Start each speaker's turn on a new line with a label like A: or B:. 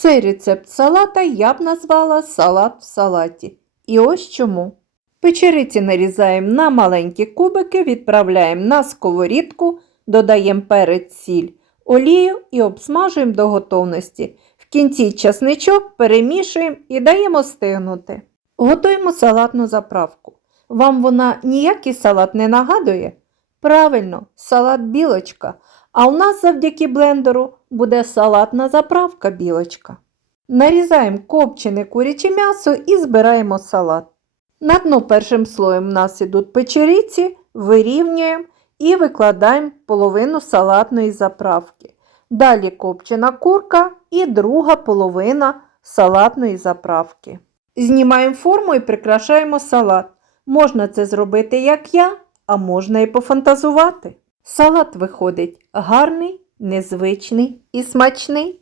A: Цей рецепт салата я б назвала салат в салаті. І ось чому. Печериці нарізаємо на маленькі кубики, відправляємо на сковорідку, додаємо перець, сіль, олію і обсмажуємо до готовності. В кінці часничок перемішуємо і даємо стигнути. Готуємо салатну заправку. Вам вона ніякий салат не нагадує? Правильно, салат білочка. А у нас завдяки блендеру буде салатна заправка білочка. Нарізаємо копчене куряче м'ясо і збираємо салат. На дно першим слоєм в нас ідуть печериці, вирівнюємо і викладаємо половину салатної заправки. Далі копчена курка і друга половина салатної заправки. Знімаємо форму і прикрашаємо салат. Можна це зробити, як я, а можна і пофантазувати. Салат виходить гарний, незвичний і смачний.